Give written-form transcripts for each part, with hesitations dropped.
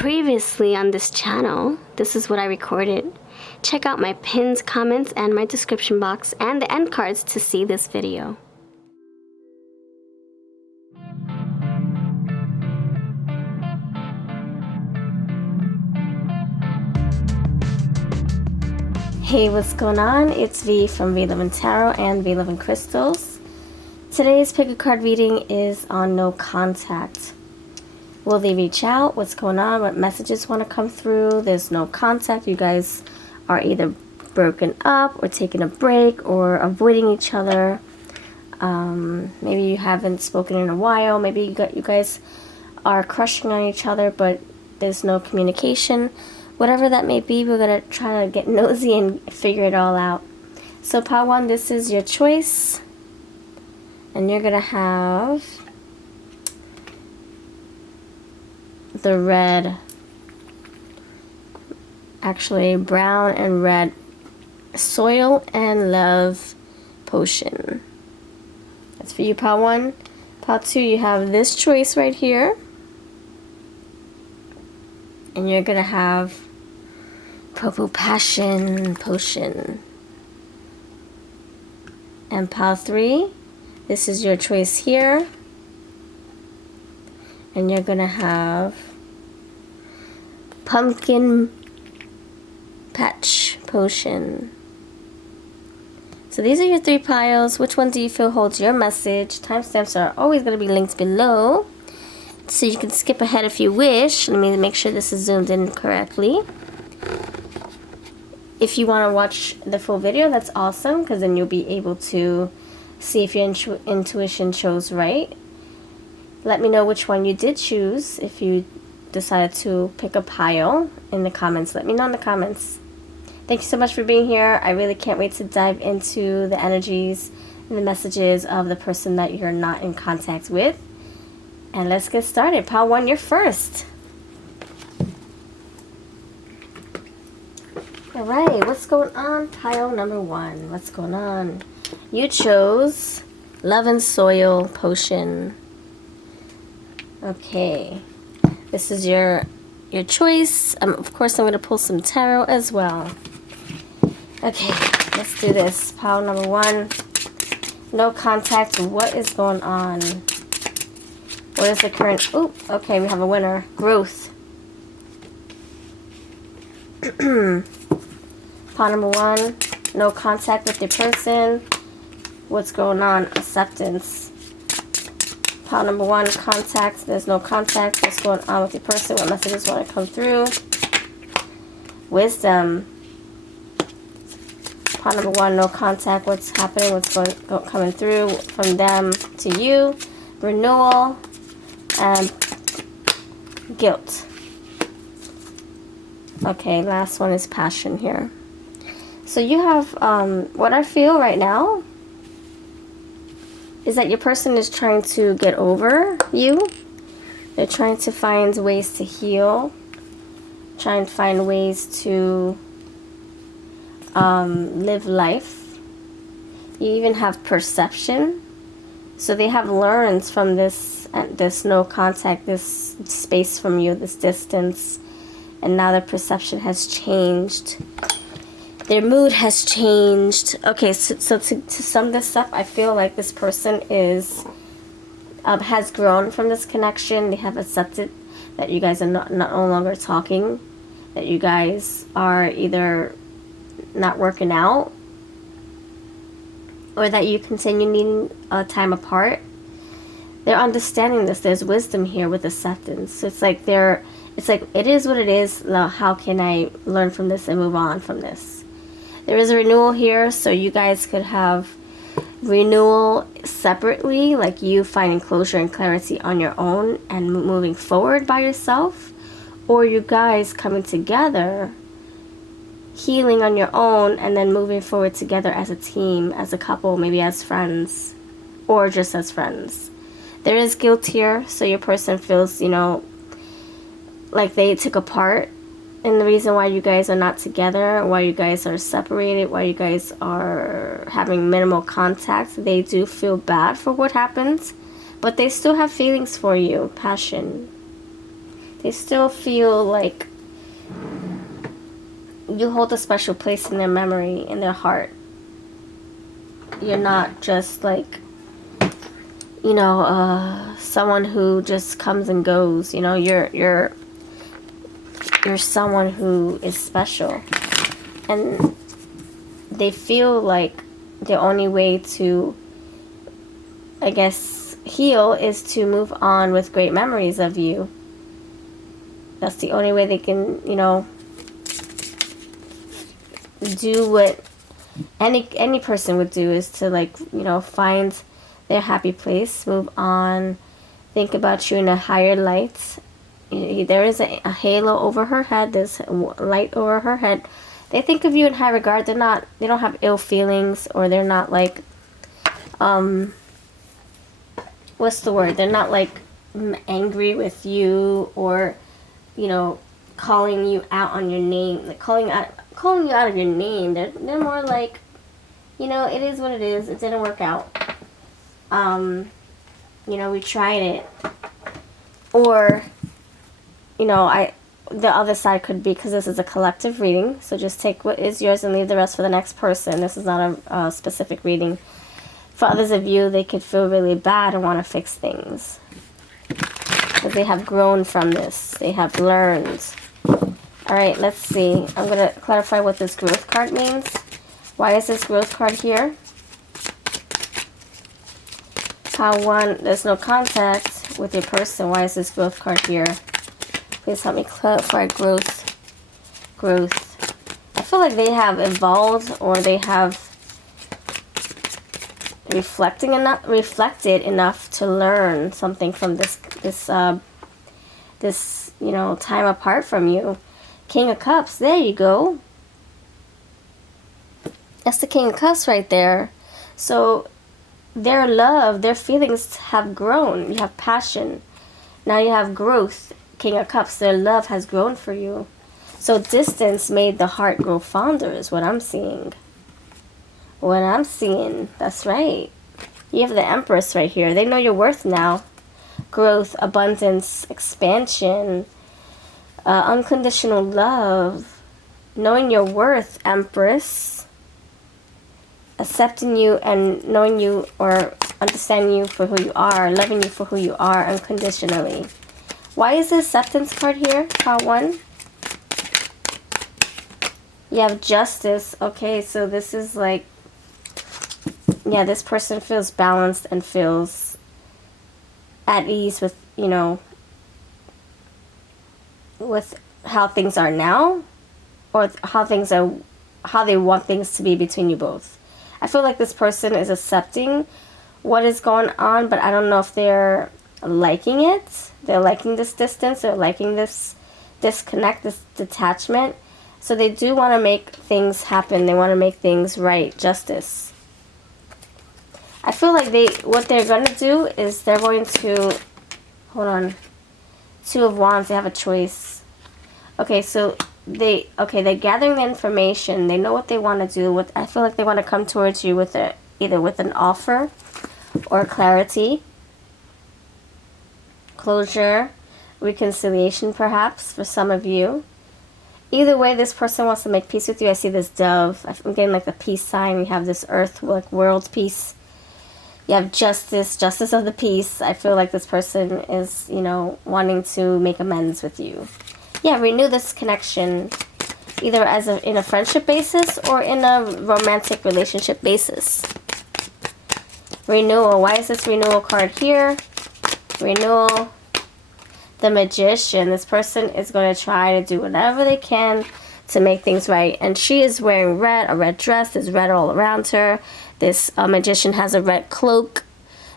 Previously on this channel, this is what I recorded. Check out my pinned comments and my description box and the end cards to see this video. Hey, what's going on? It's V from VLoveCrystals and VLoveCrystals. Today's pick a card reading is on no contact. Will they reach out? What's going on? What messages want to come through? There's no contact. You guys are either broken up or taking a break or avoiding each other. Maybe you haven't spoken in a while. Maybe you guys are crushing on each other, but there's no communication. Whatever that may be, we're going to try to get nosy and figure it all out. So pile one, this is your choice. And you're going to have the red, actually brown and red soil and love potion. That's for you, pile one. Pile two, you have this choice right here. And you're going to have purple passion potion. And pile three, this is your choice here. And you're going to have pumpkin patch potion. So these are your three piles. Which one do you feel holds your message? Timestamps are always going to be linked below, so you can skip ahead if you wish. Let me make sure this is zoomed in correctly. If you want to watch the full video, that's awesome, because then you'll be able to see if your intuition chose right. Let me know which one you did choose. If you decided to pick a pile in the comments, let me know in the comments. Thank you so much for being here. I really can't wait to dive into the energies and the messages of the person that you're not in contact with. And let's get started. Pile one, you're first. Alright, what's going on? Pile number one. What's going on? You chose Love and Soil Potion. Okay, this is your choice. Of course, I'm going to pull some tarot as well. Okay, let's do this. Pile number one. No contact. What is going on? What is the current... Oh, okay, we have a winner. Growth. Pile number one. No contact with your person. What's going on? Acceptance. Pile number one, contact. There's no contact. What's going on with your person? What messages want to come through? Wisdom. Pile number one, no contact. What's happening? What's coming through from them to you? Renewal and guilt. Okay, last one is passion here. So you have what I feel right now is that your person is trying to get over you. They're trying to find ways to heal, trying to find ways to live life. You even have perception. So they have learned from this no contact, this space from you, this distance, and now their perception has changed. Their mood has changed. Okay, so to sum this up, I feel like this person is has grown from this connection. They have accepted that you guys are no longer talking, that you guys are either not working out, or that you continue needing time apart. They're understanding this. There's wisdom here with acceptance. So it's like it is what it is. Now, how can I learn from this and move on from this? There is a renewal here, so you guys could have renewal separately, like you finding closure and clarity on your own and moving forward by yourself, or you guys coming together, healing on your own, and then moving forward together as a team, as a couple, maybe as friends, or just as friends. There is guilt here, so your person feels, like they took a part in the reason why you guys are not together, why you guys are separated, why you guys are having minimal contact. They do feel bad for what happened, but they still have feelings for you, passion. They still feel like you hold a special place in their memory, in their heart. You're not just like, you know, someone who just comes and goes. You know, you're someone who is special, and they feel like the only way to, I guess, heal is to move on with great memories of you. That's the only way they can, you know, do what any person would do, is to, like, you know, find their happy place, move on, think about you in a higher light. There is a halo over her head. There's light over her head. They think of you in high regard. They don't have ill feelings, or they're not like, what's the word? They're not like angry with you, or, you know, calling you out on your name, like calling you out of your name. They're more like, you know, it is what it is. It didn't work out. You know, we tried it. Or, you know, the other side could be, because this is a collective reading, so just take what is yours and leave the rest for the next person. This is not a specific reading. For others of you, they could feel really bad and want to fix things, because they have grown from this. They have learned. Alright, let's see. I'm going to clarify what this growth card means. Why is this growth card here? There's no contact with your person. Why is this growth card here? Please help me clarify growth. I feel like they have evolved, or they have reflected enough to learn something from this you know, time apart from you. King of Cups, there you go. That's the King of Cups right there. So their love, their feelings have grown. You have passion. Now you have growth. King of Cups, their love has grown for you. So distance made the heart grow fonder, is what I'm seeing. That's right. You have the Empress right here. They know your worth now. Growth, abundance, expansion, unconditional love, knowing your worth, Empress, accepting you and knowing you, or understanding you for who you are, loving you for who you are unconditionally. Why is the acceptance card here? Pile 1. You have Justice. Okay, so this is like, yeah, this person feels balanced and feels at ease with, you know, with how things are now, or how they want things to be between you both. I feel like this person is accepting what is going on, but I don't know if they're liking it. They're liking this distance. They're liking this disconnect, this detachment. So they do want to make things happen. They want to make things right. Justice. I feel like what they're going to do is they're going to, hold on, 2 of Wands. They have a choice. Okay, so they're gathering the information. They know what they want to do. I feel like they want to come towards you with either with an offer or clarity, closure, reconciliation perhaps for some of you. Either way, this person wants to make peace with you. I see this dove. I'm getting like the peace sign. We have this earth, like world peace. You have justice of the peace. I feel like this person is, you know, wanting to make amends with you. Yeah, renew this connection, either in a friendship basis or in a romantic relationship basis. Renewal. Why is this renewal card here? Renewal. The Magician. This person is going to try to do whatever they can to make things right. And she is wearing red, a red dress. There's red all around her. This Magician has a red cloak.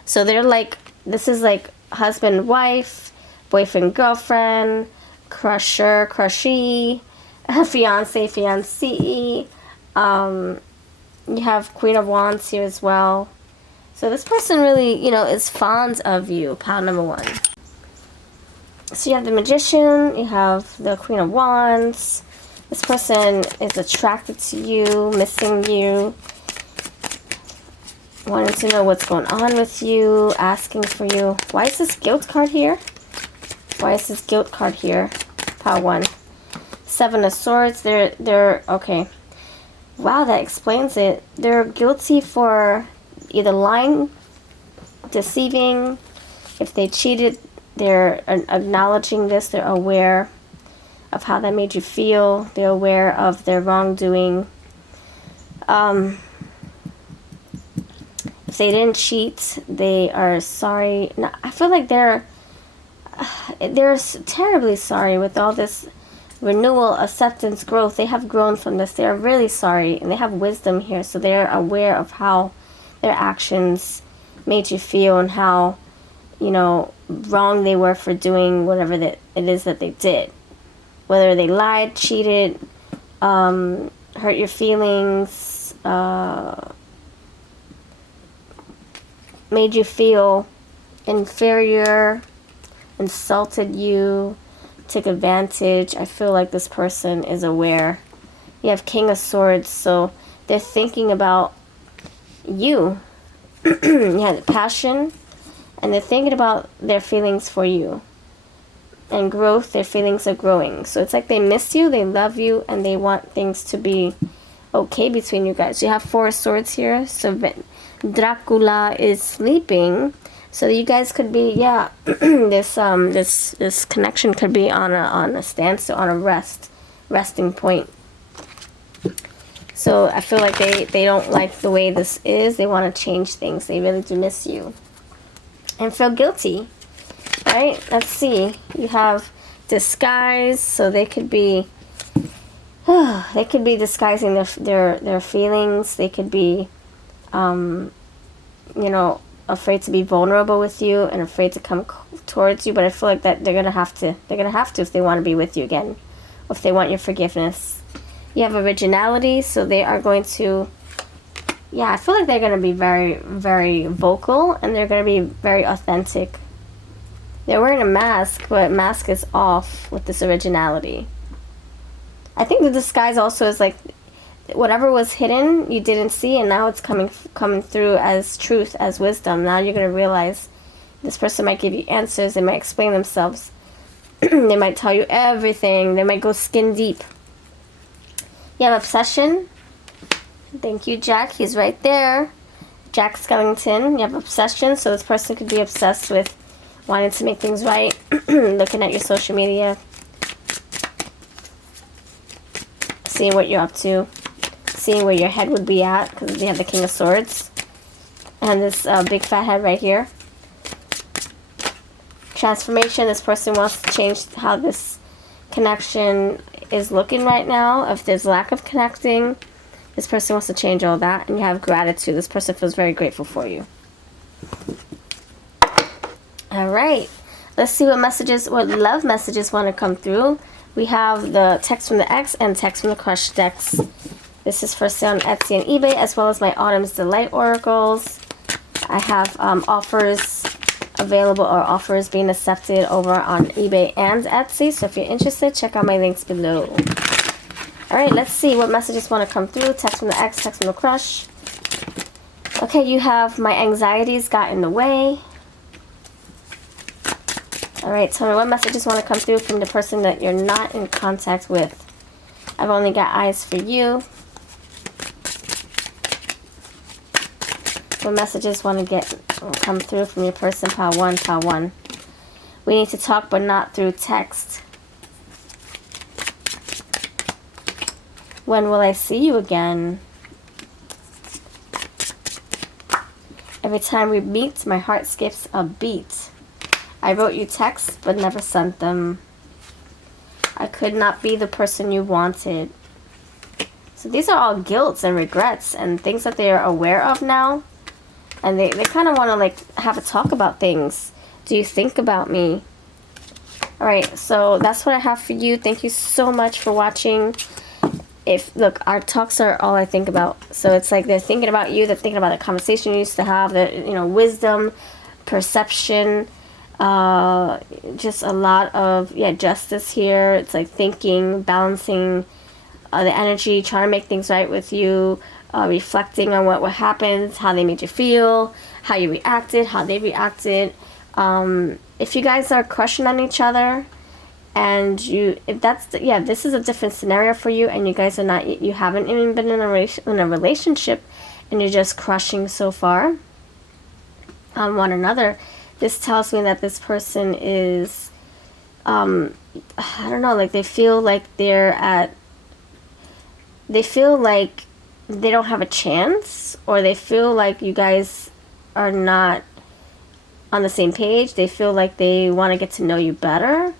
So they're like, this is like husband, wife, boyfriend, girlfriend, crusher, crushee, fiance, fiancée. You have Queen of Wands here as well. So this person really, you know, is fond of you. Pile number 1. So you have the Magician, you have the Queen of Wands. This person is attracted to you, missing you, wanting to know what's going on with you, asking for you. Why is this Guilt card here? Why is this guilt card here? Pile 1. 7 of Swords. They're okay. Wow, that explains it. They're guilty for either lying, deceiving. If they cheated, they're acknowledging this. They're aware of how that made you feel. They're aware of their wrongdoing. If they didn't cheat, they are sorry. No, I feel like they're terribly sorry with all this renewal, acceptance, growth. They have grown from this. They are really sorry, and they have wisdom here, so they're aware of how their actions made you feel and how, you know, wrong they were for doing whatever that it is that they did. Whether they lied, cheated, hurt your feelings, made you feel inferior, insulted you, took advantage. I feel like this person is aware. You have King of Swords, so they're thinking about you. You have passion, and they're thinking about their feelings for you. And growth, their feelings are growing. So it's like they miss you, they love you, and they want things to be okay between you guys. You have 4 of Swords here, so Dracula is sleeping. So you guys could be, yeah, this connection could be on a standstill, on a resting point. So I feel like they don't like the way this is. They want to change things. They really do miss you. And feel guilty, right? Let's see. You have disguise, so they could be, they could be disguising their feelings. They could be, you know, afraid to be vulnerable with you and afraid to come towards you. But I feel like that they're gonna have to if they want to be with you again, or if they want your forgiveness. You have originality, so they are going to, yeah, I feel like they're going to be very, very vocal, and they're going to be very authentic. They're wearing a mask, but mask is off with this originality. I think the disguise also is like whatever was hidden, you didn't see, and now it's coming through as truth, as wisdom. Now you're going to realize this person might give you answers. They might explain themselves. They might tell you everything. They might go skin deep. You have obsession. Thank you, Jack. He's right there. Jack Skellington. You have obsession, so this person could be obsessed with wanting to make things right, looking at your social media, seeing what you're up to, seeing where your head would be at, because they have the King of Swords. And this big fat head right here. Transformation. This person wants to change how this connection is looking right now. If there's lack of connecting, this person wants to change all that. And you have gratitude. This person feels very grateful for you. Alright, let's see what love messages want to come through. We have the text from the ex and text from the crush decks. This is for sale on Etsy and eBay, as well as my Autumn's Delight oracles. I have offers available, or offers being accepted over on eBay and Etsy. So if you're interested, check out my links below. Alright, let's see what messages want to come through. Text from the ex, text from the crush. Okay, you have my anxieties got in the way. Alright, tell me what messages want to come through from the person that you're not in contact with. I've only got eyes for you. What messages want to come through from your person? Pile 1, pile 1. We need to talk, but not through text. When will I see you again? Every time we meet, my heart skips a beat. I wrote you texts, but never sent them. I could not be the person you wanted. So these are all guilts and regrets and things that they are aware of now. And they kind of want to like have a talk about things. Do you think about me? Alright, so that's what I have for you. Thank you so much for watching. Look, our talks are all I think about. So it's like they're thinking about you. They're thinking about the conversation you used to have. The, you know, wisdom, perception. Just a lot of, justice here. It's like thinking, balancing the energy, trying to make things right with you. Reflecting on what happened, how they made you feel, how you reacted, how they reacted. if you guys are crushing on each other, and this is a different scenario for you, and you guys are not, you haven't even been in a relationship, and you're just crushing so far on one another. This tells me that this person is, I don't know, like they feel like they don't have a chance, or they feel like you guys are not on the same page. They feel like they want to get to know you better.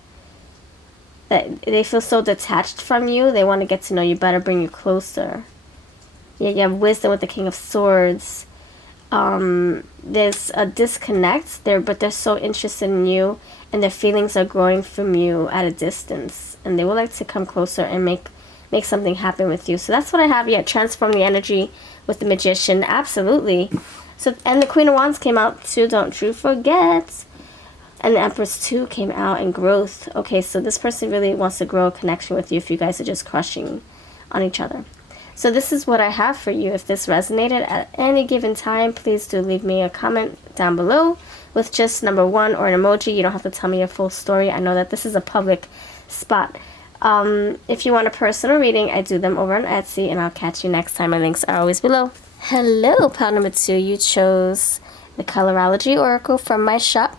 That they feel so detached from you. They want to get to know you better, bring you closer. Yeah, you have wisdom with the King of Swords. There's a disconnect there, but they're so interested in you, and their feelings are growing from you at a distance, and they would like to come closer and make something happen with you. So that's what I have. Yeah, transform the energy with the Magician. Absolutely. So, and the Queen of Wands came out too, don't you forget. And the Empress too came out, and growth. Okay, so this person really wants to grow a connection with you if you guys are just crushing on each other. So this is what I have for you. If this resonated at any given time, please do leave me a comment down below with just number 1 or an emoji. You don't have to tell me your full story. I know that this is a public spot. If you want a personal reading, I do them over on Etsy, and I'll catch you next time. My links are always below. Hello, pile number 2. You chose the Colorology Oracle from my shop.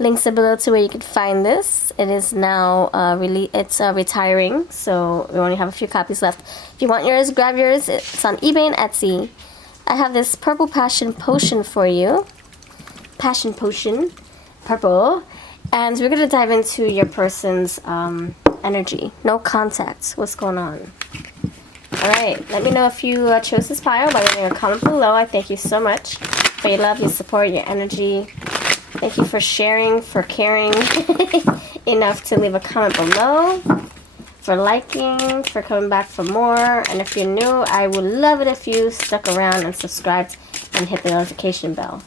Links are below to where you can find this. It is now retiring, so we only have a few copies left. If you want yours, grab yours. It's on eBay and Etsy. I have this Purple Passion Potion for you. Passion Potion. Purple. And we're going to dive into your person's energy. No contact. What's going on? Alright, let me know if you chose this pile by leaving a comment below. I thank you so much for your love, your support, your energy. Thank you for sharing, for caring enough to leave a comment below, for liking, for coming back for more. And if you're new, I would love it if you stuck around and subscribed and hit the notification bell.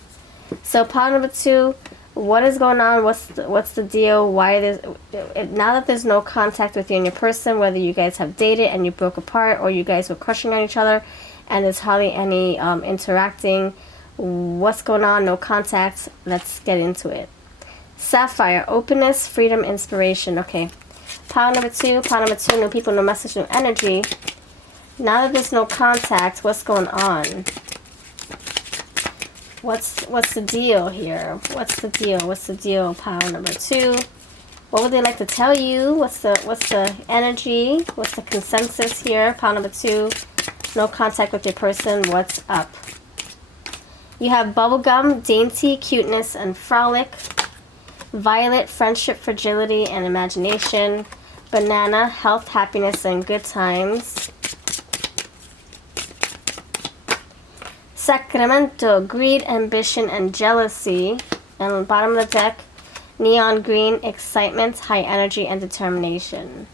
So pile number 2, what is going on? What's the deal? Why now that there's no contact with you and your person, whether you guys have dated and you broke apart, or you guys were crushing on each other and there's hardly any interacting. What's going on? No contact. Let's get into it. Sapphire, openness, freedom, inspiration. Okay. Pile number 2, new people, no message, no energy. Now that there's no contact, what's going on? What's the deal here? What's the deal, pile number 2? What would they like to tell you? What's the energy? What's the consensus here? Pile number 2, no contact with your person. What's up? You have bubblegum, dainty, cuteness, and frolic. Violet, friendship, fragility, and imagination. Banana, health, happiness, and good times. Sacramento, greed, ambition, and jealousy. And on the bottom of the deck, neon green, excitement, high energy, and determination.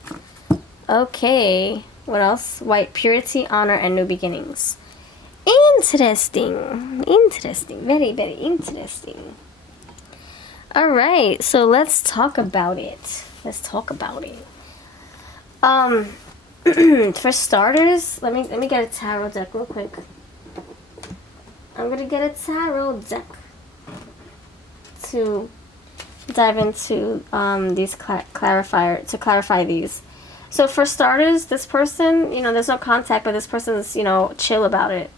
Okay, what else? White, purity, honor, and new beginnings. Interesting. Very, very interesting. Alright, so let's talk about it. For starters, let me get a tarot deck real quick. I'm gonna get a tarot deck to dive into these clarify these. So for starters, this person, there's no contact, but this person's, chill about it.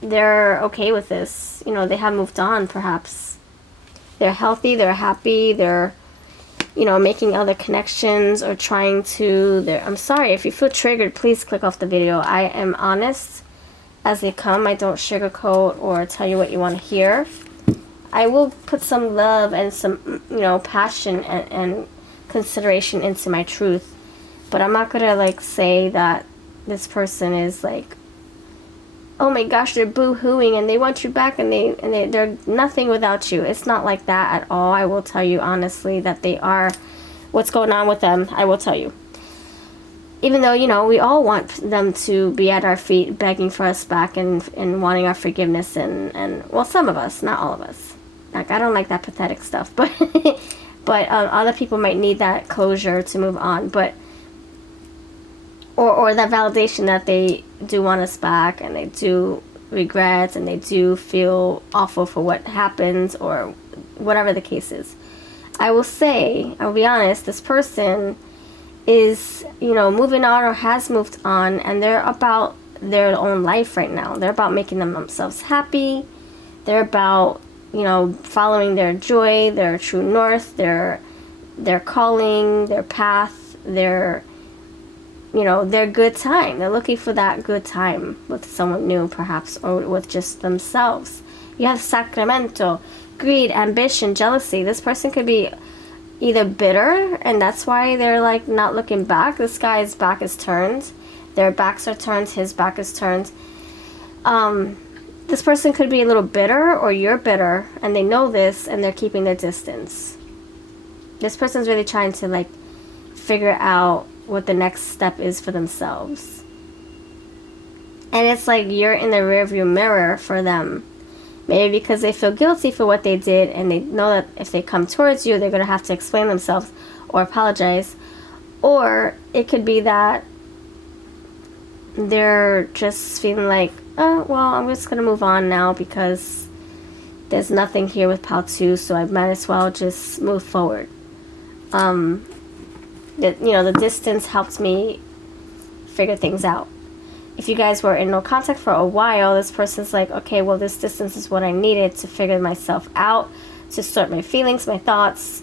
They're okay with this. They have moved on, perhaps. They're healthy, they're happy, they're, making other connections or trying to. I'm sorry, if you feel triggered, please click off the video. I am honest as they come. I don't sugarcoat or tell you what you want to hear. I will put some love and some, passion and consideration into my truth. But I'm not going to, say that this person is, oh my gosh, they're boo-hooing and they want you back and they're nothing without you. It's not like that at all. I will tell you honestly that they are. What's going on with them, I will tell you. Even though, we all want them to be at our feet begging for us back and wanting our forgiveness and well, some of us, not all of us. I don't like that pathetic stuff, but other people might need that closure to move on, but or that validation that they do want us back and they do regret and they do feel awful for what happens or whatever the case is. I'll be honest, this person is, moving on or has moved on, and they're about their own life right now. They're about making themselves happy. They're about, following their joy, their true north, their calling, their path, their good time. They're looking for that good time with someone new, perhaps, or with just themselves. You have Sacramento, greed, ambition, jealousy. This person could be either bitter, and that's why they're like not looking back. This guy's back is turned. Their backs are turned. His back is turned. This person could be a little bitter, or you're bitter, and they know this, and they're keeping their distance. This person's really trying to like figure out what the next step is for themselves. And it's like you're in the rearview mirror for them. Maybe because they feel guilty for what they did, and they know that if they come towards you, they're going to have to explain themselves or apologize. Or it could be that they're just feeling like, oh, well, I'm just going to move on now because there's nothing here with Pal 2, so I might as well just move forward. The distance helped me figure things out. If you guys were in no contact for a while, this person's like, okay, well, this distance is what I needed to figure myself out, to sort my feelings, my thoughts,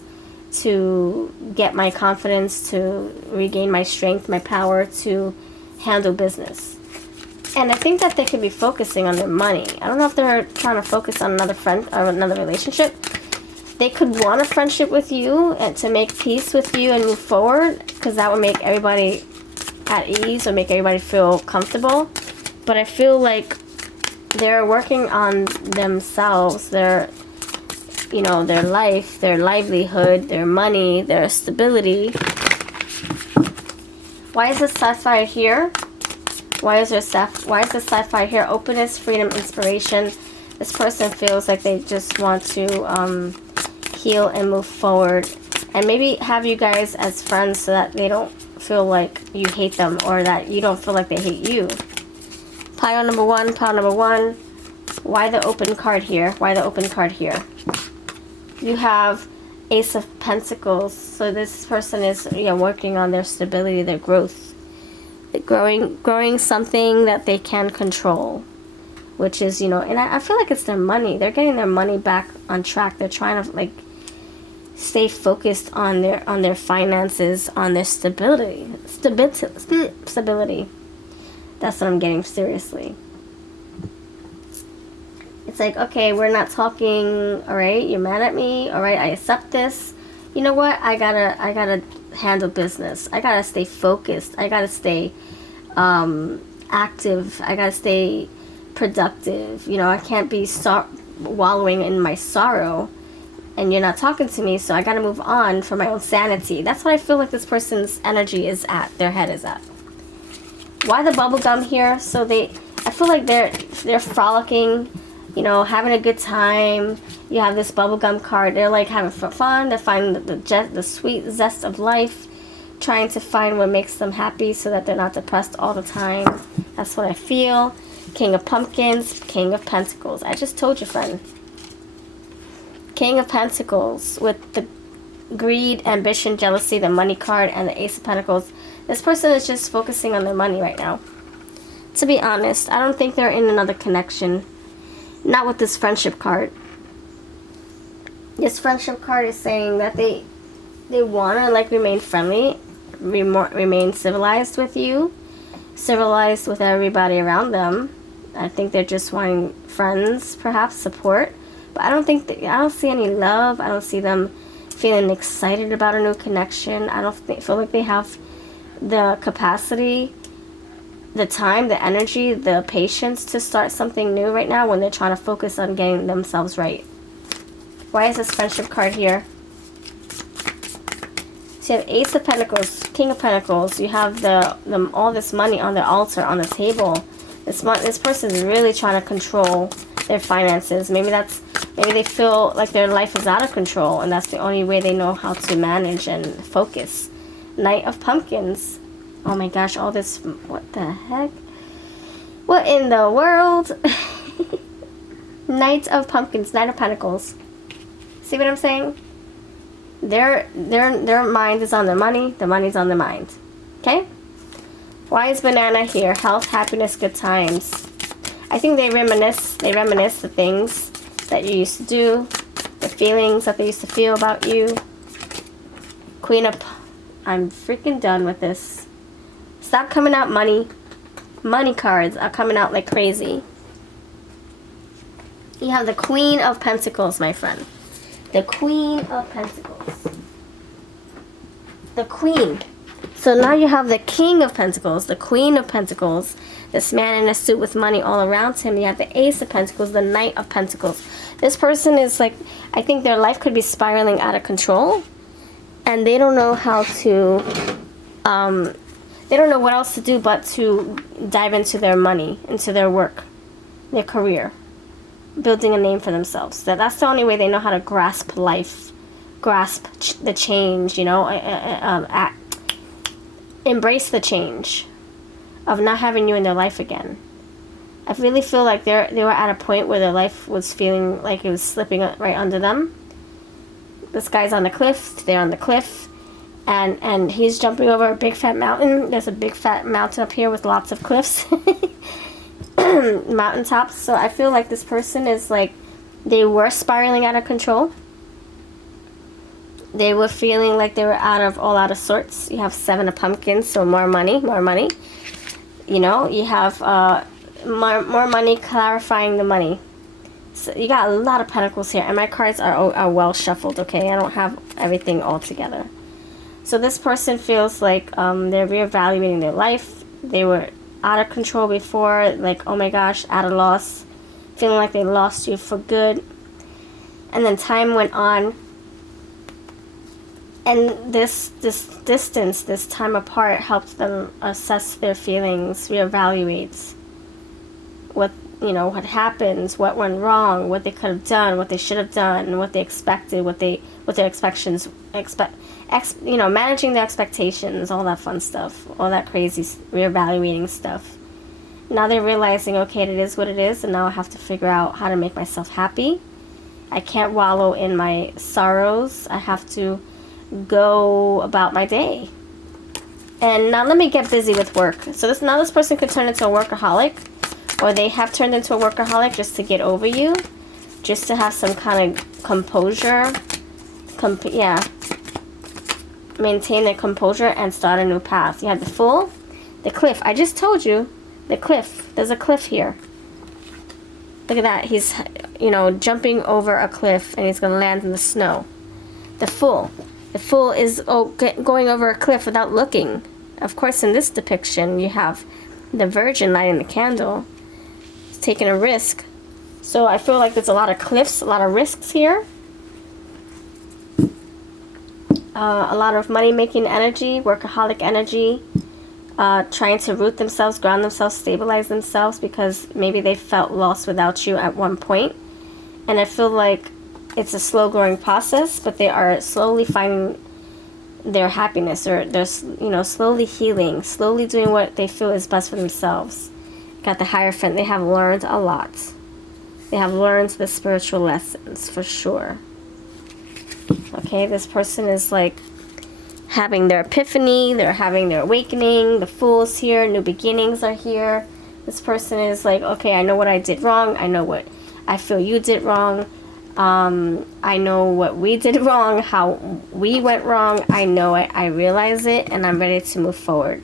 to get my confidence, to regain my strength, my power to handle business. And I think that they could be focusing on their money. I don't know if they're trying to focus on another friend or another relationship. They could want a friendship with you and to make peace with you and move forward, because that would make everybody at ease or make everybody feel comfortable. But I feel like they're working on themselves, their life, their livelihood, their money, their stability. Why is the sapphire here? Why is the sapphire here? Openness, freedom, inspiration. This person feels like they just want to heal and move forward, and maybe have you guys as friends so that they don't feel like you hate them, or that you don't feel like they hate you. Pile number one. Why the open card here? You have Ace of Pentacles. So this person is working on their stability, their growth. They're growing something that they can control, which is, and I feel like it's their money. They're getting their money back on track. They're trying to like stay focused on their finances, on their stability. That's what I'm getting, seriously. It's like, okay, we're not talking, all right, you're mad at me, all right, I accept this. You know what? I gotta handle business. I gotta stay focused. I gotta stay active. I gotta stay productive. I can't be wallowing in my sorrow, and you're not talking to me, so I gotta move on for my own sanity. That's what I feel like this person's energy is at, their head is at. Why the bubble gum here? So I feel like they're frolicking, having a good time. You have this bubblegum card. They're like having fun. They're finding the sweet zest of life, trying to find what makes them happy so that they're not depressed all the time. That's what I feel. King of Pumpkins, King of Pentacles. I just told you, friend. King of Pentacles with the greed, ambition, jealousy, the money card, and the Ace of Pentacles. This person is just focusing on their money right now. To be honest, I don't think they're in another connection. Not with this friendship card. This friendship card is saying that they want to like remain friendly, remain civilized with you, civilized with everybody around them. I think they're just wanting friends, perhaps support. But I don't see any love. I don't see them feeling excited about a new connection. I don't feel like they have the capacity, the time, the energy, the patience to start something new right now when they're trying to focus on getting themselves right. Why is this friendship card here? So you have Ace of Pentacles, King of Pentacles. You have all this money on the altar, on the table. This person is really trying to control their finances. Maybe they feel like their life is out of control, and that's the only way they know how to manage and focus. Knight of Pumpkins. Oh my gosh, all this, what the heck? What in the world? Knight of Pumpkins, Knight of Pentacles. See what I'm saying? Their mind is on their money. Their money's on their mind. Okay? Wise banana here. Health, happiness, good times. I think they reminisce the things that you used to do, the feelings that they used to feel about you. Queen of... I'm freaking done with this. Stop coming out money. Money cards are coming out like crazy. You have the Queen of Pentacles, my friend. The Queen of Pentacles. The Queen. So now you have the King of Pentacles, the Queen of Pentacles, this man in a suit with money all around him. You have the Ace of Pentacles, the Knight of Pentacles. This person is like, I think their life could be spiraling out of control. And they don't know how to, they don't know what else to do but to dive into their money, into their work, their career, building a name for themselves. That's the only way they know how to grasp life, grasp the change, you know, embrace the change of not having you in their life again. I really feel like they were at a point where their life was feeling like it was slipping right under them. This guy's on the cliff, they're on the cliff, and he's jumping over a big fat mountain. There's a big fat mountain up here with lots of cliffs. Mountaintops. So I feel like this person is like, they were spiraling out of control. They were feeling like they were all out of sorts. You have 7 of Pumpkins, so more money, more money. You know, you have more money, clarifying the money. So you got a lot of Pentacles here, and my cards are well shuffled, okay? I don't have everything all together. So this person feels like they're reevaluating their life. They were out of control before, like, oh my gosh, at a loss, feeling like they lost you for good. And then time went on, and this distance, this time apart, helped them assess their feelings, reevaluate what, you know, what happened, what went wrong, what they could have done, what they should have done, what they expected, what their expectations you know, managing their expectations, all that fun stuff, all that crazy reevaluating stuff. Now they're realizing, okay, it is what it is, and now I have to figure out how to make myself happy. I can't wallow in my sorrows. I have to go about my day. And now let me get busy with work. So this person could turn into a workaholic, or they have turned into a workaholic just to get over you, just to have some kind of composure. Maintain their composure and start a new path. You have the Fool, the cliff. I just told you, the cliff. There's a cliff here. Look at that. He's, you know, jumping over a cliff, and he's going to land in the snow. The Fool. The Fool is going over a cliff without looking. Of course, in this depiction, you have the Virgin lighting the candle. He's taking a risk. So I feel like there's a lot of cliffs, a lot of risks here. A lot of money-making energy, workaholic energy, trying to root themselves, ground themselves, stabilize themselves, because maybe they felt lost without you at one point. And I feel like it's a slow-growing process, but they are slowly finding their happiness, or they're, you know, slowly healing, slowly doing what they feel is best for themselves. Got the Hierophant. They have learned a lot. They have learned the spiritual lessons, for sure. Okay, this person is like having their epiphany, they're having their awakening. The Fool's here, new beginnings are here. This person is like, okay, I know what I did wrong, I know what I feel you did wrong, I know what we did wrong, how we went wrong, I know it, I realize it, and I'm ready to move forward.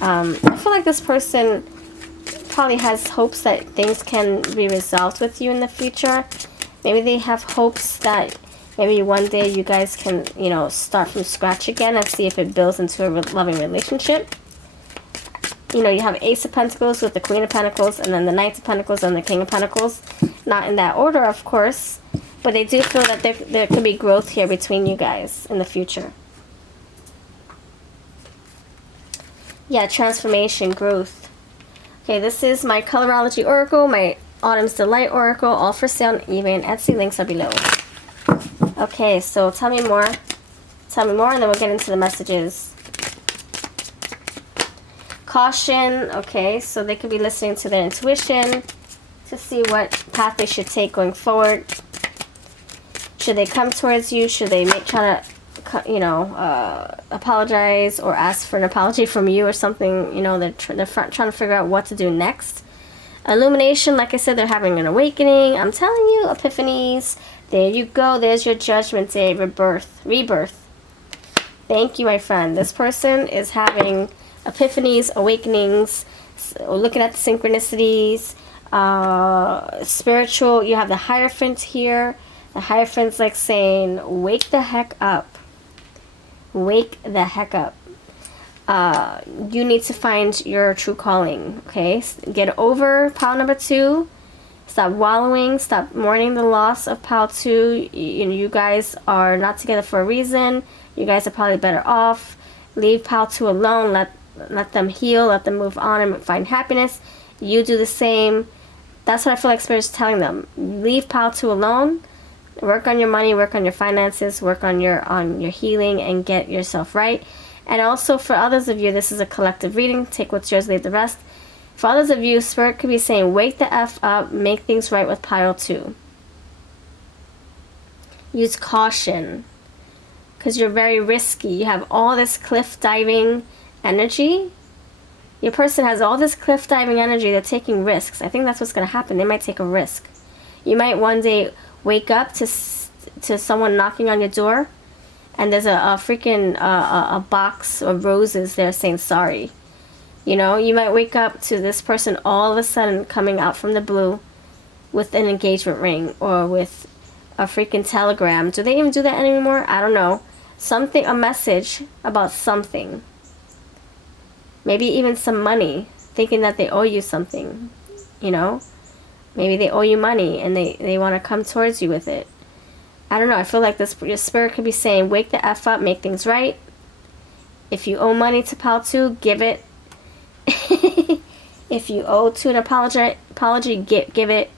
I feel like this person probably has hopes that things can be resolved with you in the future. Maybe they have hopes that maybe one day you guys can, you know, start from scratch again and see if it builds into a loving relationship. You know, you have Ace of Pentacles with the Queen of Pentacles, and then the Knight of Pentacles and the King of Pentacles. Not in that order, of course, but I do feel that there could be growth here between you guys in the future. Yeah, transformation, growth. Okay, this is my Colorology Oracle, my Autumn's Delight Oracle, all for sale on eBay and Etsy. Links are below. Okay, so tell me more. Tell me more, and then we'll get into the messages. Caution. Okay, so they could be listening to their intuition to see what path they should take going forward. Should they come towards you? Should they try to, you know, apologize or ask for an apology from you or something? You know, they're trying to figure out what to do next. Illumination, like I said, they're having an awakening. I'm telling you, epiphanies. There you go. There's your judgment day, rebirth. Thank you, my friend. This person is having epiphanies, awakenings, looking at the synchronicities, spiritual. You have the Hierophant here. The Hierophant's like saying, wake the heck up. Wake the heck up. You need to find your true calling, okay? Get over pile number 2. Stop wallowing. Stop mourning the loss of pile 2. You guys are not together for a reason. You guys are probably better off. Leave pile 2 alone. Let them heal. Let them move on and find happiness. You do the same. That's what I feel like Spirit is telling them. Leave pile 2 alone. Work on your money. Work on your finances. Work on your healing and get yourself right. And also for others of you, this is a collective reading. Take what's yours, leave the rest. For others of you, Spirit could be saying, wake the F up, make things right with pile 2. Use caution, because you're very risky. You have all this cliff diving energy. Your person has all this cliff diving energy. They're taking risks. I think that's what's going to happen. They might take a risk. You might one day wake up to someone knocking on your door, and there's a freaking a box of roses there saying sorry. You know, you might wake up to this person all of a sudden coming out from the blue with an engagement ring or with a freaking telegram. Do they even do that anymore? I don't know. Something, a message about something. Maybe even some money, thinking that they owe you something, you know? Maybe they owe you money and they want to come towards you with it. I don't know. I feel like your Spirit could be saying, wake the F up, make things right. If you owe money to pile 2, give it. If you owe to an apology, give it.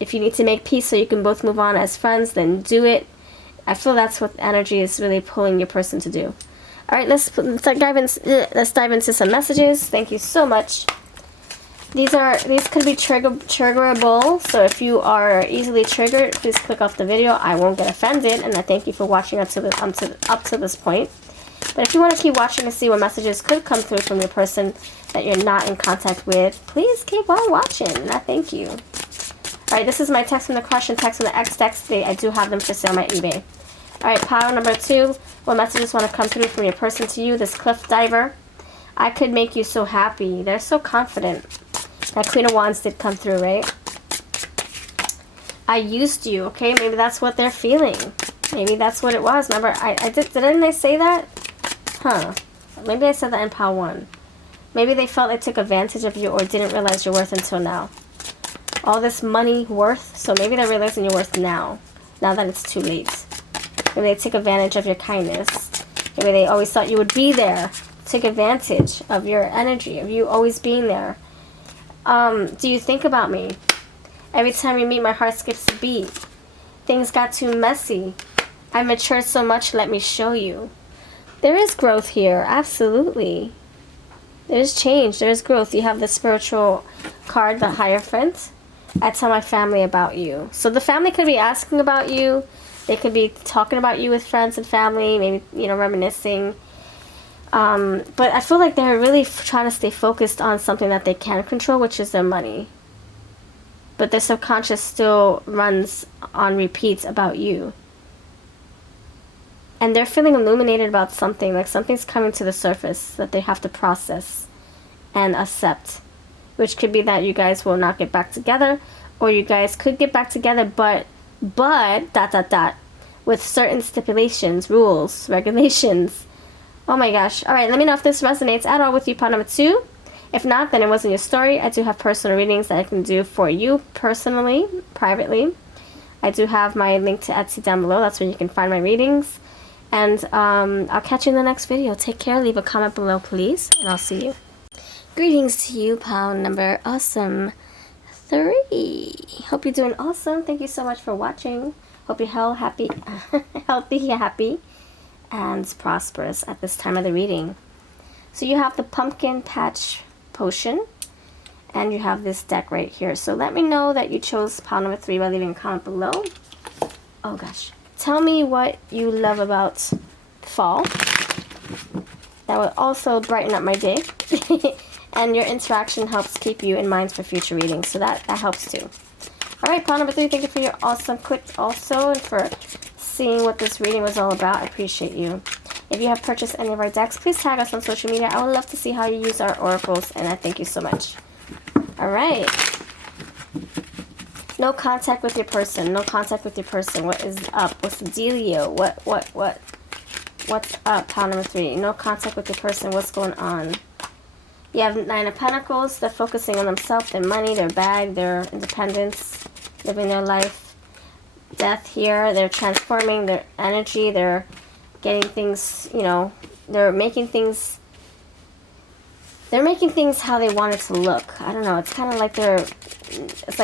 If you need to make peace so you can both move on as friends, then do it. I feel that's what energy is really pulling your person to do. All right, let's dive into some messages. Thank you so much. These could be triggerable, so if you are easily triggered, please click off the video. I won't get offended, and I thank you for watching up to this point. But if you want to keep watching to see what messages could come through from your person that you're not in contact with, please keep on watching, and I thank you. Alright, this is my text from the crush and text from the ex text. Today I do have them for sale on my eBay. Alright, pile number 2. What messages want to come through from your person to you? This cliff diver. I could make you so happy. They're so confident. That Queen of Wands did come through, right? I used you, okay? Maybe that's what they're feeling. Maybe that's what it was. Remember, didn't I say that? Huh. Maybe I said that in pile 1. Maybe they felt they took advantage of you or didn't realize your worth until now. All this money worth, so maybe they're realizing your worth now that it's too late. Maybe they take advantage of your kindness. Maybe they always thought you would be there. Take advantage of your energy, of you always being there. Do you think about me? Every time we meet, my heart skips a beat. Things got too messy. I matured so much, let me show you. There is growth here, absolutely. There's change, there's growth. You have the spiritual card, the Hierophant. I tell my family about you. So the family could be asking about you. They could be talking about you with friends and family, maybe, you know, reminiscing. But I feel like they're really trying to stay focused on something that they can control, which is their money. But their subconscious still runs on repeats about you. And they're feeling illuminated about something, like something's coming to the surface that they have to process and accept. Which could be that you guys will not get back together, or you guys could get back together, but with certain stipulations, rules, regulations. Oh my gosh. Alright, let me know if this resonates at all with you, pile number 2. If not, then it wasn't your story. I do have personal readings that I can do for you personally, privately. I do have my link to Etsy down below. That's where you can find my readings. And I'll catch you in the next video. Take care. Leave a comment below, please. And I'll see you. Greetings to you, pile number awesome 3. Hope you're doing awesome. Thank you so much for watching. Hope you're healthy, happy, and prosperous at this time of the reading. So you have the pumpkin patch potion, And you have this deck right here. So let me know that you chose pile number 3 by leaving a comment below. Oh gosh. Tell me what you love about fall. That would also brighten up my day. And your interaction helps keep you in mind for future readings. So that helps too. Alright, pile number 3, thank you for your awesome click also and for seeing what this reading was all about. I appreciate you. If you have purchased any of our decks, please tag us on social media. I would love to see how you use our oracles, and I thank you so much. Alright. No contact with your person. No contact with your person. What is up? What's the dealio? What's up, pile number 3? No contact with your person. What's going on? You have 9 of Pentacles. They're focusing on themselves, their money, their bag, their independence, living their life. Death here. They're transforming their energy. They're getting things, you know, they're making things how they want it to look. I don't know. It's kind of like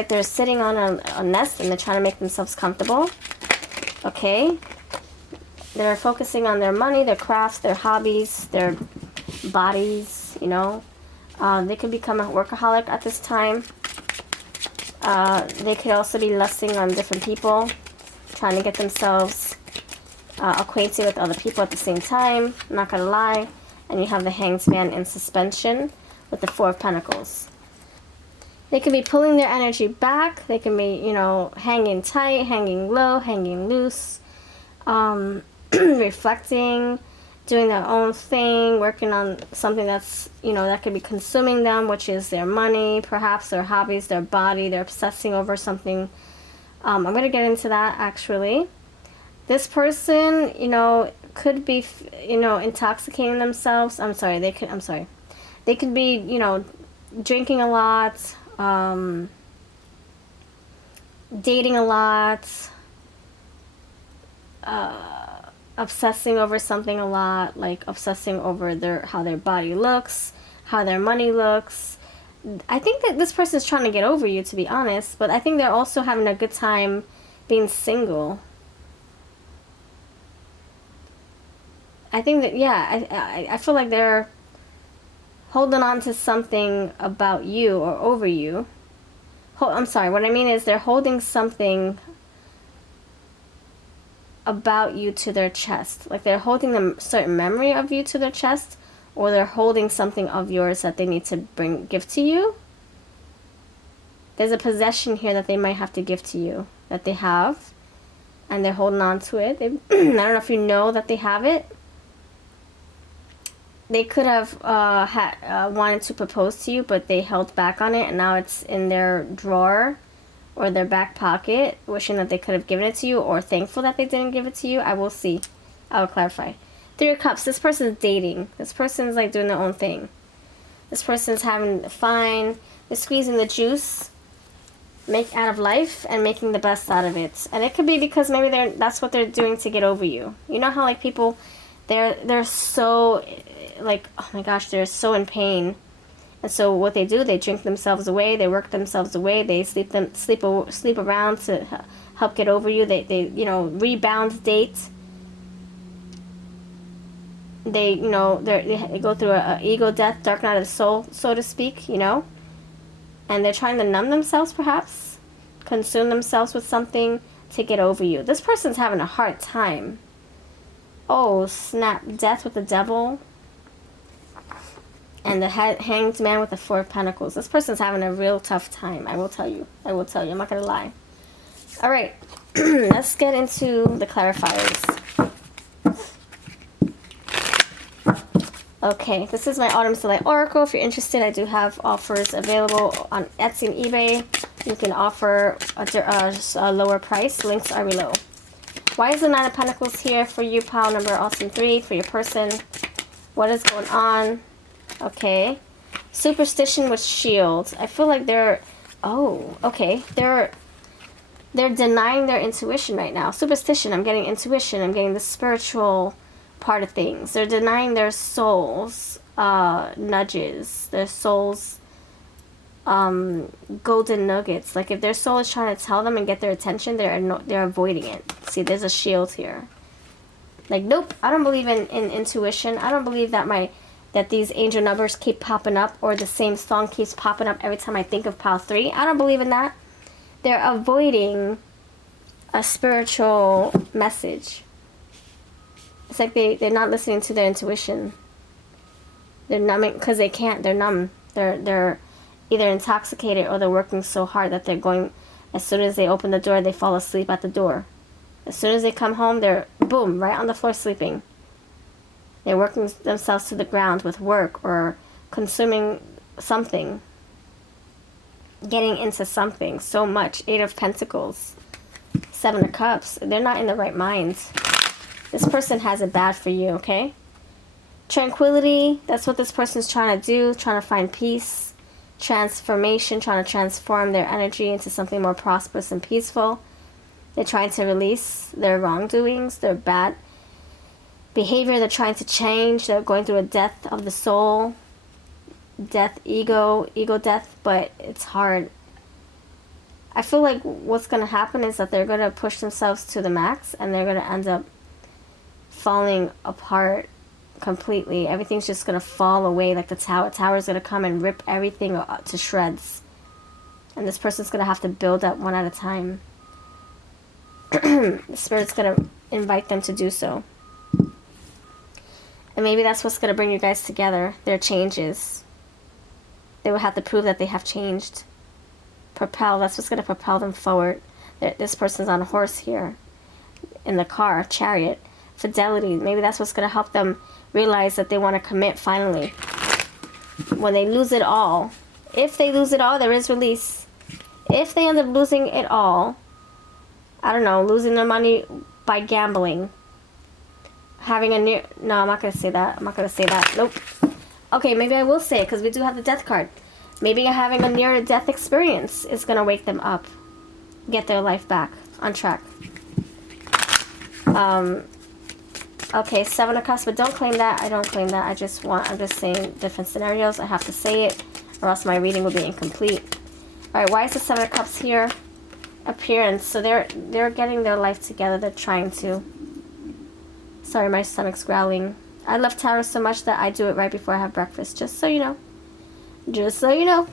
they're sitting on a nest and they're trying to make themselves comfortable. Okay. They're focusing on their money, their crafts, their hobbies, their bodies, you know. They could become a workaholic at this time. They could also be lusting on different people, trying to get themselves acquainted with other people at the same time. I'm not gonna lie. And you have the Hanged Man in suspension with the 4 of Pentacles. They could be pulling their energy back. They can be, you know, hanging tight, hanging low, hanging loose, reflecting, doing their own thing, working on something that's, you know, that could be consuming them, which is their money, perhaps their hobbies, their body. They're obsessing over something. I'm going to get into that, actually. This person, you know, could be, you know, intoxicating themselves. They could be, you know, drinking a lot, dating a lot, obsessing over something a lot, like obsessing over how their body looks, how their money looks. I think that this person is trying to get over you, to be honest, but I think they're also having a good time being single. I think that, yeah, I feel like they're holding on to something about you or over you. I'm sorry, what I mean is they're holding something about you to their chest. Like they're holding a certain memory of you to their chest, or they're holding something of yours that they need to give to you. There's a possession here that they might have to give to you, that they have, and they're holding on to it. I don't know if you know that they have it. They could have wanted to propose to you, but they held back on it, and now it's in their drawer or their back pocket, wishing that they could have given it to you, or thankful that they didn't give it to you. I will see. I will clarify. 3 of Cups. This person's dating. This person's like doing their own thing. This person's having fun. They're squeezing the juice, out of life, and making the best out of it. And it could be because maybe that's what they're doing to get over you. You know how like people, they're so, like, oh my gosh, they're so in pain. And so what they do, they drink themselves away, they work themselves away, they sleep around to help get over you. They you know, rebound date. They, you know, they go through a ego death, dark night of the soul, so to speak, you know. And they're trying to numb themselves, perhaps, consume themselves with something to get over you. This person's having a hard time. Oh, snap. Death with the Devil. And the Hanged Man with the 4 of Pentacles. This person's having a real tough time. I will tell you. I'm not going to lie. Alright. Let's get into the clarifiers. Okay. This is my Autumn's Delight Oracle. If you're interested, I do have offers available on Etsy and eBay. You can offer a lower price. Links are below. Why is the 9 of Pentacles here for you, pile number Austin 3, for your person? What is going on? Okay. Superstition with shield. I feel like they're denying their intuition right now. Superstition, I'm getting intuition, I'm getting the spiritual part of things. They're denying their soul's nudges, their soul's golden nuggets. Like if their soul is trying to tell them and get their attention, they're avoiding it. See, there's a shield here. Like, nope, I don't believe in intuition. I don't believe that my that these angel numbers keep popping up, or the same song keeps popping up every time I think of pile 3. I don't believe in that. They're avoiding a spiritual message. It's like they're not listening to their intuition. They're numbing because they can't. They're numb. They're either intoxicated or they're working so hard that they're going, as soon as they open the door, they fall asleep at the door. As soon as they come home, they're, boom, right on the floor sleeping. They're working themselves to the ground with work or consuming something. Getting into something so much. 8 of Pentacles. 7 of Cups. They're not in the right minds. This person has it bad for you, okay? Tranquility. That's what this person's trying to do. Trying to find peace. Transformation. Trying to transform their energy into something more prosperous and peaceful. They're trying to release their wrongdoings. Their bad behavior. They're trying to change. They're going through a death of the soul. Death, ego death. But it's hard. I feel like what's going to happen is that they're going to push themselves to the max. And they're going to end up falling apart completely. Everything's just going to fall away like the tower. Tower's going to come and rip everything to shreds. And this person's going to have to build up one at a time. The Spirit's going to invite them to do so. And maybe that's what's going to bring you guys together. Their changes. They will have to prove that they have changed. Propel. That's what's going to propel them forward. This person's on a horse here. In the car. Chariot. Fidelity. Maybe that's what's going to help them realize that they want to commit finally. When they lose it all. If they lose it all, there is release. If they end up losing it all, I don't know, losing their money by gambling. Having a near... No, I'm not going to say that. I'm not going to say that. Nope. Okay, maybe I will say it because we do have the death card. Maybe having a near-death experience is going to wake them up. Get their life back on track. Okay, 7 of Cups, but don't claim that. I don't claim that. I'm just saying different scenarios. I have to say it, or else my reading will be incomplete. Alright, why is the 7 of Cups here? Appearance. So they're getting their life together. They're trying to. Sorry, my stomach's growling. I love tarot so much that I do it right before I have breakfast. Just so you know. Just so you know.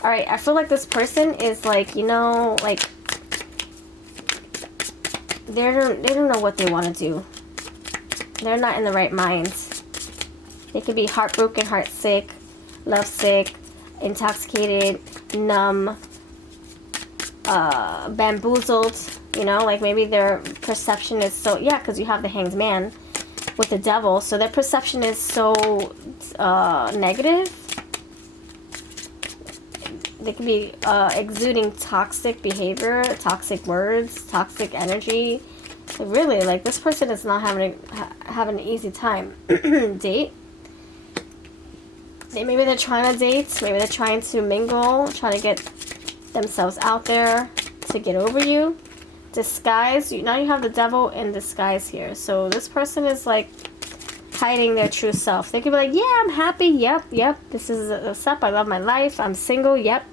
Alright, I feel like this person is like, you know, like... They don't know what they want to do. They're not in the right minds. They could be heartbroken, heartsick, lovesick, intoxicated, numb, bamboozled. You know, like maybe their perception is so... Yeah, because you have the Hanged Man with the Devil. So their perception is so negative. They could be exuding toxic behavior, toxic words, toxic energy. Really, like, this person is not having an easy time. Date. Maybe they're trying to date. Maybe they're trying to mingle. Trying to get themselves out there to get over you. Disguise. Now you have the Devil in disguise here. So this person is, like, hiding their true self. They could be like, yeah, I'm happy. Yep. This is what's up. I love my life. I'm single. Yep.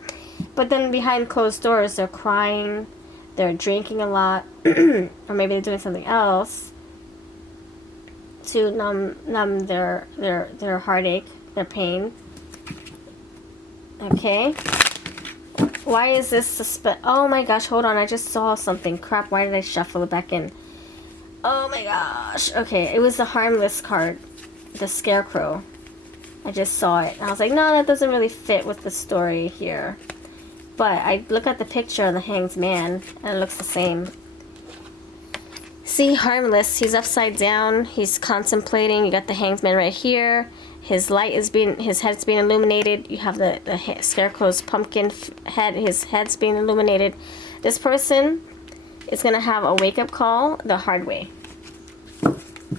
But then behind closed doors, they're crying, they're drinking a lot, or maybe they're doing something else to numb their heartache, their pain. Okay. Why is this oh my gosh, hold on, I just saw something. Crap, why did I shuffle it back in? Oh my gosh. Okay, it was the Harmless card, the Scarecrow. I just saw it, and I was like, no, that doesn't really fit with the story here. But I look at the picture of the Hanged Man, and it looks the same. See, Harmless, he's upside down, he's contemplating. You got the Hanged Man right here. His head's being illuminated. You have the Scarecrow's pumpkin head, his head's being illuminated. This person is going to have a wake-up call the hard way.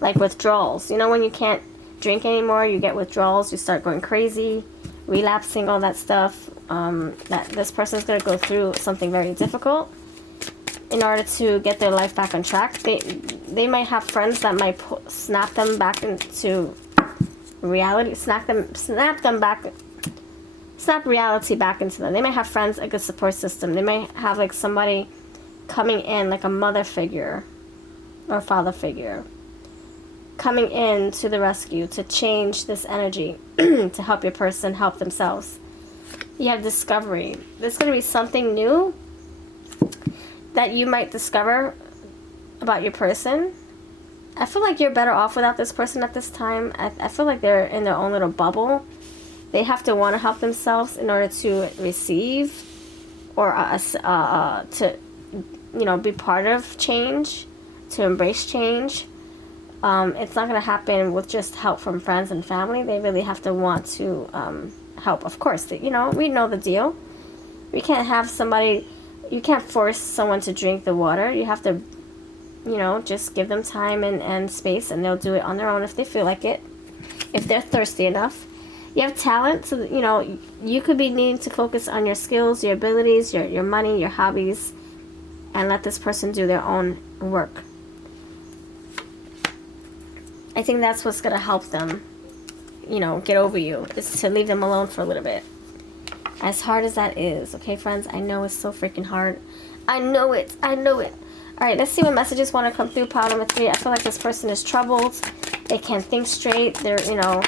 Like withdrawals. You know when you can't drink anymore, you get withdrawals, you start going crazy, relapsing, all that stuff. That this person's going to go through something very difficult in order to get their life back on track. They might have friends that might snap them back into reality, snap reality back into them. They might have friends, a good support system. They might have like somebody coming in, like a mother figure or father figure. coming in to the rescue to change this energy, to help your person help themselves. You have discovery. There's going to be something new that you might discover about your person. I feel like you're better off without this person at this time. I feel like they're in their own little bubble. They have to want to help themselves in order to receive or to, you know, be part of change, to embrace change. It's not going to happen with just help from friends and family. They really have to want to help. Of course, you know, we know the deal. We can't have somebody, you can't force someone to drink the water. You have to, you know, just give them time and space, and they'll do it on their own if they feel like it, if they're thirsty enough. You have talent, so, you know, you could be needing to focus on your skills, your abilities, your money, your hobbies, and let this person do their own work. I think that's what's going to help them, you know, get over you, is to leave them alone for a little bit. As hard as that is, okay, friends? I know it's so freaking hard. I know it. I know it. All right, let's see what messages want to come through. Pile number 3. I feel like this person is troubled. They can't think straight. They're, you know,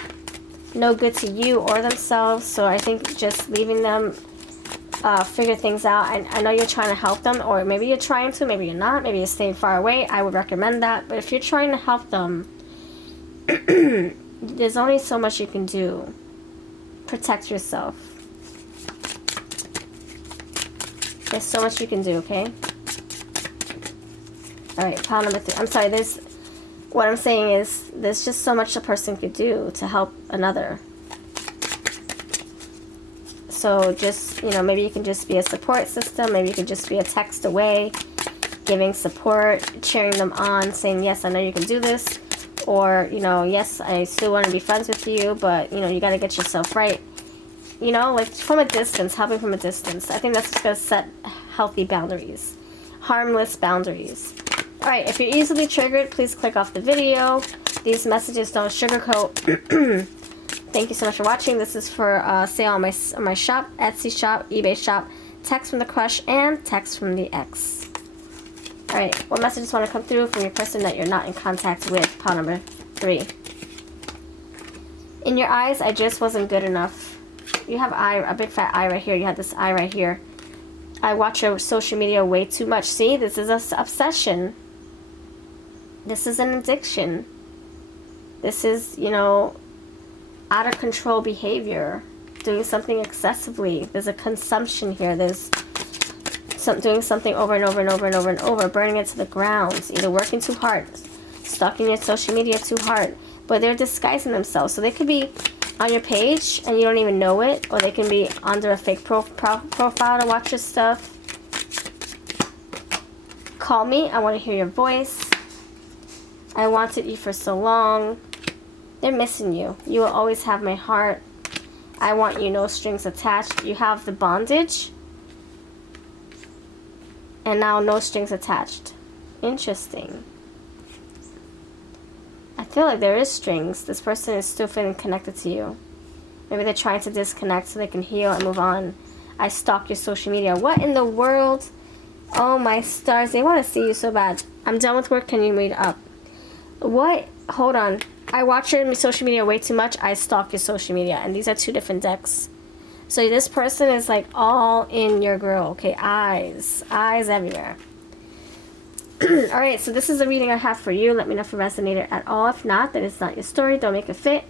no good to you or themselves. So I think just leaving them figure things out. I know you're trying to help them, or maybe you're trying to, maybe you're not. Maybe you're staying far away. I would recommend that. But if you're trying to help them, there's only so much you can do. Protect yourself. There's so much you can do, okay? Alright, pile number 3. I'm sorry, what I'm saying is, there's just so much a person could do to help another. So just, you know, maybe you can just be a support system. Maybe you can just be a text away, giving support, cheering them on, saying, yes, I know you can do this. Or, you know, yes, I still want to be friends with you, but, you know, you got to get yourself right. You know, like from a distance, helping from a distance. I think that's just going to set healthy boundaries. Harmless boundaries. Alright, if you're easily triggered, please click off the video. These messages don't sugarcoat. Thank you so much for watching. This is for sale on my shop, Etsy shop, eBay shop, text from the crush, and text from the ex. Alright, what messages want to come through from your person that you're not in contact with? Pile number 3. In your eyes, I just wasn't good enough. You have a big fat eye right here. You have this eye right here. I watch your social media way too much. See, this is an obsession. This is an addiction. This is, you know, out of control behavior. Doing something excessively. There's a consumption here. There's doing something over and over and over and over and over. Burning it to the ground. Either working too hard. Stalking your social media too hard. But they're disguising themselves. So they could be on your page and you don't even know it, or they can be under a fake profile to watch your stuff. Call me. I want to hear your voice. I wanted you for so long. They're missing you. You will always have my heart. I want you, no strings attached. You have the bondage, and now no strings attached. Interesting. I feel like there is strings. This person is still feeling connected to you. Maybe they're trying to disconnect so they can heal and move on. I stalk your social media. What in the world? Oh my stars. They want to see you so bad. I'm done with work. Can you read up? What? Hold on. I watch your social media way too much. I stalk your social media. And these are 2 different decks. So this person is like all in your girl. Okay, eyes. Eyes everywhere. Alright, so this is the reading I have for you. Let me know if it resonated at all. If not, then it's not your story. Don't make it fit.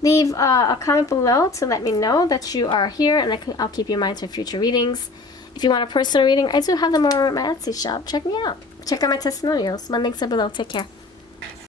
Leave a comment below to let me know that you are here, and I'll keep you in mind for future readings. If you want a personal reading, I do have them over at my Etsy shop. Check me out. Check out my testimonials. My links are below. Take care.